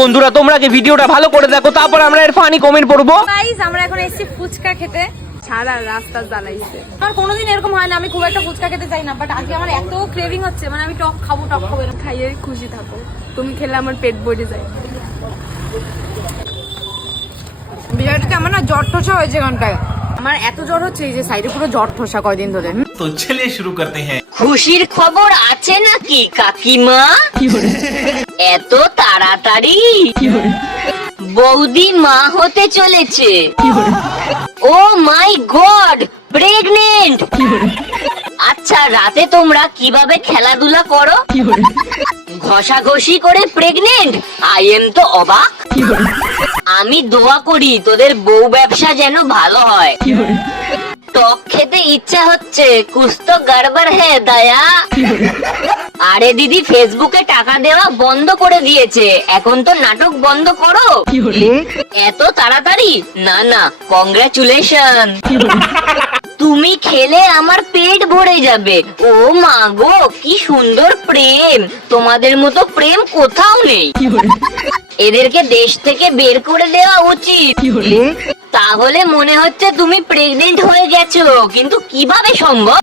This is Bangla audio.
বন্ধুরা তোমরা কি ভিডিওটা ভালো করে দেখো, তারপর আমরা এর ফানি কমেন্ট পড়বো। গাইস আমরা এখন এসেছি ফুচকা খেতে। সারা রাস্তা জ্বালাইছে। আমার কোনোদিন এরকম হয় না, আমি খুব একটা ফুচকা খেতে চাই না, বাট আজকে আমার এত ক্রেভিং হচ্ছে, মানে আমি টক খাবো খাইয়ে খুশি থাকো। তুমি খেলে আমার পেট ভরে যায়। বিরিয়ানিতে আমার না জ্বর ঠোসা হয়েছে ঘন্টায়। আমার এত জ্বর হচ্ছে এই যে সাইডে পুরো জ্বর ঠোসা কয়দিন ধরে। তো চলিए শুরু করতে हैं। খুশির খবর আছে নাকি কাকিমা? এত তাড়াতাড়ি বৌদি মা হতে চলেছে। ও মাই গড, প্রেগনেন্ট! আচ্ছা রাতে তোমরা কিভাবে খেলাধুলা করো? ঘষাঘষি করে প্রেগনেন্ট? আই এম তো অবাক। আমি দোয়া করি তোদের বউ ব্যবসা যেন ভালো হয়। টক খেতে ইচ্ছা হচ্ছে, কুছ তো গড়বড় হে দয়া। আরে দিদি ফেসবুকে টাকা দেওয়া বন্ধ করে দিয়েছে, এখন তো নাটক বন্ধ করো। এত তাড়াতাড়ি? না না, কংগ্রাচুলেশন। তুমি খেলে আমার পেট ভরে যাবে। ও মা গো, কি সুন্দর প্রেম! তোমাদের মতো প্রেম কোথাও নেই। এদেরকে দেশ থেকে বের করে দেওয়া উচিত। তাহলে মনে হচ্ছে তুমি প্রেগনেন্ট হয়ে গেছো, কিন্তু কিভাবে সম্ভব?